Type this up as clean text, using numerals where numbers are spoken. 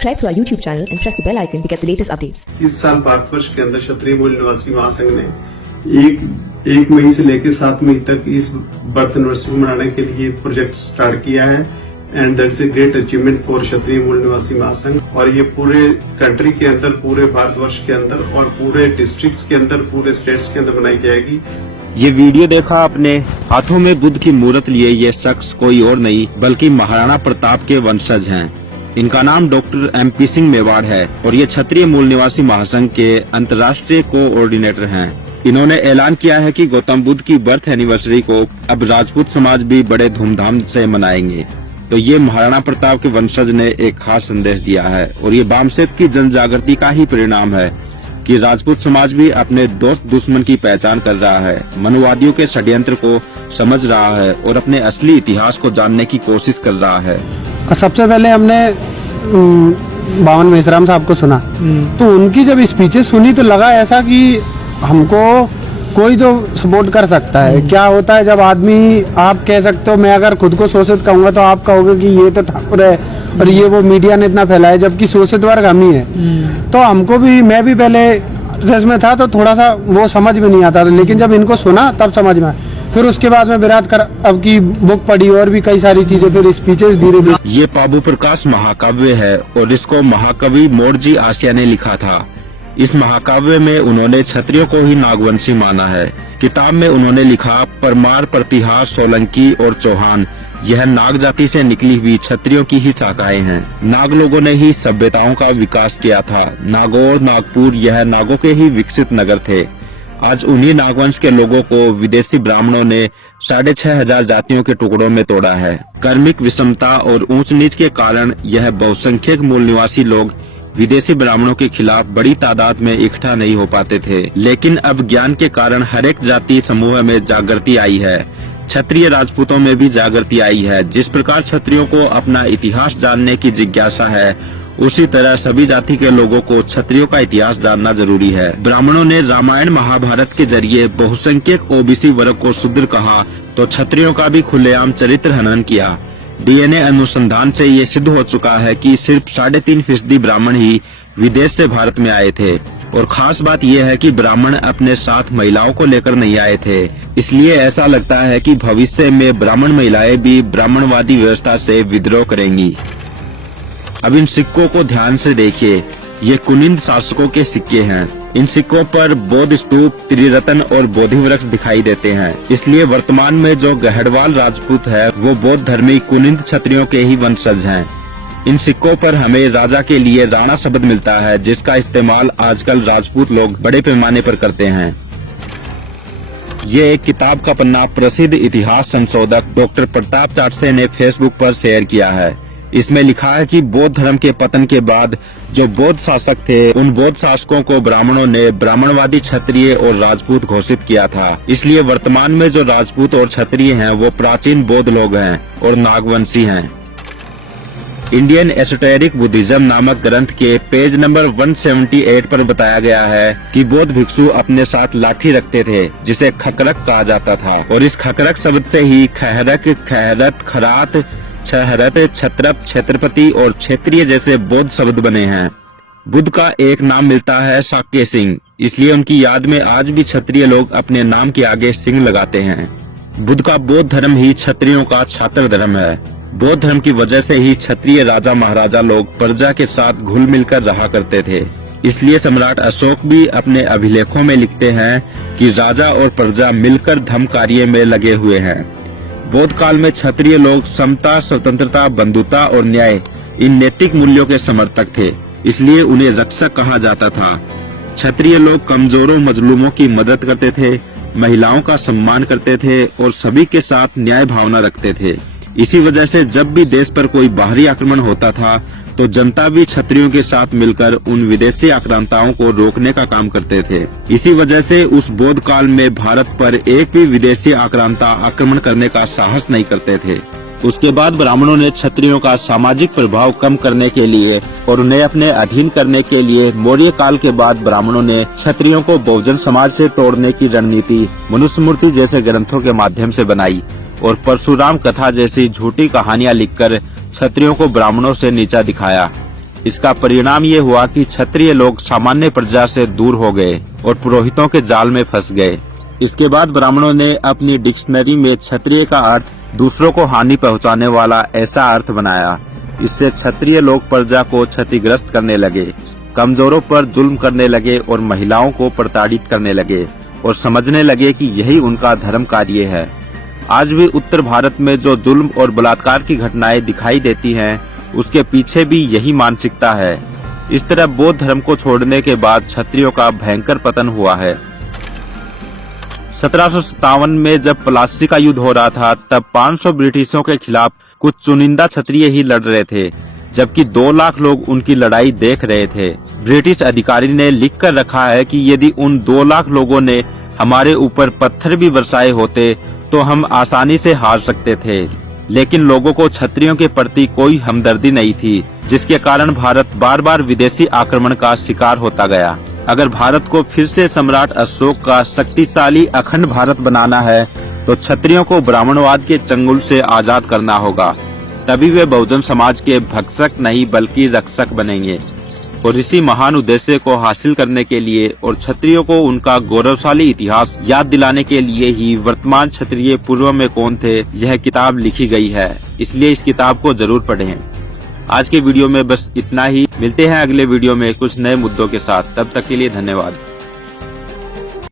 Subscribe to our YouTube channel and press the bell icon to get the latest updates. इस साल भारतवर्ष के अंदर क्षत्रिय मूल निवासी महासंघ ने एक मई से लेकर 7 मई तक इस बर्थ एनिवर्सरी मनाने के लिए प्रोजेक्ट स्टार्ट किया है and that's a great achievement for Kshatriya Mool Niwasi महासंघ। और ये पूरे कंट्री के अंदर, पूरे भारतवर्ष के अंदर और पूरे डिस्ट्रिक्ट्स के अंदर, पूरे स्टेट्स के अंदर बनाई जाएगी। ये वीडियो देखा आपने। हाथों में बुद्ध की मूर्त लिए ये शख्स कोई और नहीं बल्कि महाराणा प्रताप के वंशज हैं। इनका नाम डॉक्टर MP सिंह मेवाड़ है और ये क्षत्रिय मूल निवासी महासंघ के अंतर्राष्ट्रीय कोऑर्डिनेटर हैं। इन्होंने ऐलान किया है कि गौतम बुद्ध की बर्थ एनिवर्सरी को अब राजपूत समाज भी बड़े धूमधाम से मनाएंगे। तो ये महाराणा प्रताप के वंशज ने एक खास संदेश दिया है और ये वामसेक की जन जागृति का ही परिणाम है कि राजपूत समाज भी अपने दोस्त दुश्मन की पहचान कर रहा है, मनुवादियों के षड्यंत्र को समझ रहा है और अपने असली इतिहास को जानने की कोशिश कर रहा है। सबसे पहले हमने बावन मेश्राम साहब को सुना, तो उनकी जब स्पीचेस सुनी तो लगा ऐसा कि हमको कोई तो सपोर्ट कर सकता है। क्या होता है जब आदमी, आप कह सकते हो, मैं अगर खुद को शोषित कहूंगा तो आप कहोगे कि ये तो ठाकुर है और ये वो मीडिया ने इतना फैलाया, जबकि शोषित वर्ग हम ही है। तो हमको भी, मैं भी पहले प्रोसेस में था तो थोड़ा सा वो समझ में नहीं आता था, लेकिन जब इनको सुना तब समझ में आया। फिर उसके बाद में विराट कर अब की बुक पढ़ी और भी कई सारी चीजें, फिर स्पीचेस धीरे धीरे। ये पाबू प्रकाश महाकाव्य है और इसको महाकवि मोरजी आसिया ने लिखा था। इस महाकाव्य में उन्होंने क्षत्रियों को ही नागवंशी माना है। किताब में उन्होंने लिखा, परमार, प्रतिहार, सोलंकी और चौहान यह नाग जाति से निकली हुई क्षत्रियों की ही शाखाएं हैं। नाग लोगों ने ही सभ्यताओं का विकास किया था। नागौर, नागपुर यह नागों के ही विकसित नगर थे। आज उन्हीं नागवंश के लोगों को विदेशी ब्राह्मणों ने 6500 जातियों के टुकड़ों में तोड़ा है। कर्मिक विषमता और ऊंच नीच के कारण यह बहुसंख्यक मूल निवासी लोग विदेशी ब्राह्मणों के खिलाफ बड़ी तादाद में इकट्ठा नहीं हो पाते थे, लेकिन अब ज्ञान के कारण हर एक जाति समूह में जागृति आई है। क्षत्रिय राजपूतों में भी जागृति आई है। जिस प्रकार क्षत्रियों को अपना इतिहास जानने की जिज्ञासा है, उसी तरह सभी जाति के लोगों को क्षत्रियों का इतिहास जानना जरूरी है। ब्राह्मणों ने रामायण महाभारत के जरिए बहुसंख्यक OBC वर्ग को शूद्र कहा, तो क्षत्रियों का भी खुलेआम चरित्र हनन किया। DNA अनुसंधान से ये सिद्ध हो चुका है कि सिर्फ 3.5% ब्राह्मण ही विदेश से भारत में आए थे। और खास बात यह है कि ब्राह्मण अपने साथ महिलाओं को लेकर नहीं आए थे। इसलिए ऐसा लगता है कि भविष्य में ब्राह्मण महिलाएं भी ब्राह्मणवादी व्यवस्था से विद्रोह करेंगी। अब इन सिक्कों को ध्यान से देखिए। ये कुनिंद शासकों के सिक्के हैं। इन सिक्कों पर बौद्ध स्तूप, त्रिरत्न और बोधि वृक्ष दिखाई देते हैं। इसलिए वर्तमान में जो गहड़वाल राजपूत है वो बौद्ध धर्मी कुनिंद क्षत्रियों के ही वंशज हैं। इन सिक्कों पर हमें राजा के लिए राणा शब्द मिलता है, जिसका इस्तेमाल आजकल राजपूत लोग बड़े पैमाने पर करते हैं। ये एक किताब का पन्ना प्रसिद्ध इतिहास संशोधक डॉक्टर प्रताप चाटसे ने फेसबुक पर शेयर किया है। इसमें लिखा है कि बौद्ध धर्म के पतन के बाद जो बौद्ध शासक थे, उन बौद्ध शासकों को ब्राह्मणों ने ब्राह्मणवादी, क्षत्रिय और राजपूत घोषित किया था। इसलिए वर्तमान में जो राजपूत और क्षत्रिय हैं वो प्राचीन बौद्ध लोग हैं और नागवंशी हैं। इंडियन एसोटेरिक बुद्धिज्म नामक ग्रंथ के पेज नंबर 178 पर बताया गया है कि बौद्ध भिक्षु अपने साथ लाठी रखते थे, जिसे खकरक कहा जाता था। और इस खकरक शब्द से ही खहरक, खहरत, खरात, छहरत, छत्रप, छत्रपति और क्षेत्रीय जैसे बौद्ध शब्द बने हैं। बुद्ध का एक नाम मिलता है शाक्य सिंह, इसलिए उनकी याद में आज भी क्षत्रिय लोग अपने नाम के आगे सिंह लगाते हैं। बुद्ध का बौद्ध धर्म ही क्षत्रियों का छात्र धर्म है। बौद्ध धर्म की वजह से ही क्षत्रिय राजा महाराजा लोग प्रजा के साथ घुल मिलकर रहा करते थे। इसलिए सम्राट अशोक भी अपने अभिलेखों में लिखते हैं कि राजा और प्रजा मिलकर धर्म कार्य में लगे हुए हैं। बौद्ध काल में क्षत्रिय लोग समता, स्वतंत्रता, बंधुता और न्याय, इन नैतिक मूल्यों के समर्थक थे। इसलिए उन्हें रक्षक कहा जाता था। क्षत्रिय लोग कमजोरों, मजलूमों की मदद करते थे, महिलाओं का सम्मान करते थे और सभी के साथ न्याय भावना रखते थे। इसी वजह से जब भी देश पर कोई बाहरी आक्रमण होता था तो जनता भी क्षत्रियों के साथ मिलकर उन विदेशी आक्रांताओं को रोकने का काम करते थे। इसी वजह से उस बौद्ध काल में भारत पर एक भी विदेशी आक्रांता आक्रमण करने का साहस नहीं करते थे। उसके बाद ब्राह्मणों ने क्षत्रियों का सामाजिक प्रभाव कम करने के लिए और उन्हें अपने अधीन करने के लिए मौर्य काल के बाद ब्राह्मणों ने क्षत्रियों को बहुजन समाज से तोड़ने की रणनीति मनुस्मृति जैसे ग्रंथों के माध्यम से बनाई और परशुराम कथा जैसी झूठी कहानियां लिखकर क्षत्रियों को ब्राह्मणों से नीचा दिखाया। इसका परिणाम ये हुआ कि क्षत्रिय लोग सामान्य प्रजा से दूर हो गए और पुरोहितों के जाल में फंस गए। इसके बाद ब्राह्मणों ने अपनी डिक्शनरी में क्षत्रिय का अर्थ दूसरों को हानि पहुंचाने वाला ऐसा अर्थ बनाया। इससे क्षत्रिय लोग प्रजा को क्षतिग्रस्त करने लगे, कमजोरों पर जुल्म करने लगे और महिलाओं को प्रताड़ित करने लगे और समझने लगे कि यही उनका धर्म कार्य है। आज भी उत्तर भारत में जो जुल्म और बलात्कार की घटनाएं दिखाई देती हैं, उसके पीछे भी यही मानसिकता है। इस तरह बौद्ध धर्म को छोड़ने के बाद क्षत्रियों का भयंकर पतन हुआ है। 1757 में जब प्लासी का युद्ध हो रहा था, तब 500 ब्रिटिशों के खिलाफ कुछ चुनिंदा क्षत्रिय ही लड़ रहे थे, जबकि 2 लाख लोग उनकी लड़ाई देख रहे थे। ब्रिटिश अधिकारी ने लिख कर रखा है कि यदि उन 2 लाख लोगों ने हमारे ऊपर पत्थर भी बरसाए होते तो हम आसानी से हार सकते थे, लेकिन लोगों को क्षत्रियों के प्रति कोई हमदर्दी नहीं थी, जिसके कारण भारत बार बार विदेशी आक्रमण का शिकार होता गया। अगर भारत को फिर से सम्राट अशोक का शक्तिशाली अखंड भारत बनाना है तो क्षत्रियों को ब्राह्मणवाद के चंगुल से आजाद करना होगा, तभी वे बहुजन समाज के भक्षक नहीं बल्कि रक्षक बनेंगे। और इसी महान उद्देश्य को हासिल करने के लिए और क्षत्रियों को उनका गौरवशाली इतिहास याद दिलाने के लिए ही वर्तमान क्षत्रिय पूर्व में कौन थे यह किताब लिखी गई है, इसलिए इस किताब को जरूर पढ़ें। आज के वीडियो में बस इतना ही। मिलते हैं अगले वीडियो में कुछ नए मुद्दों के साथ। तब तक के लिए धन्यवाद।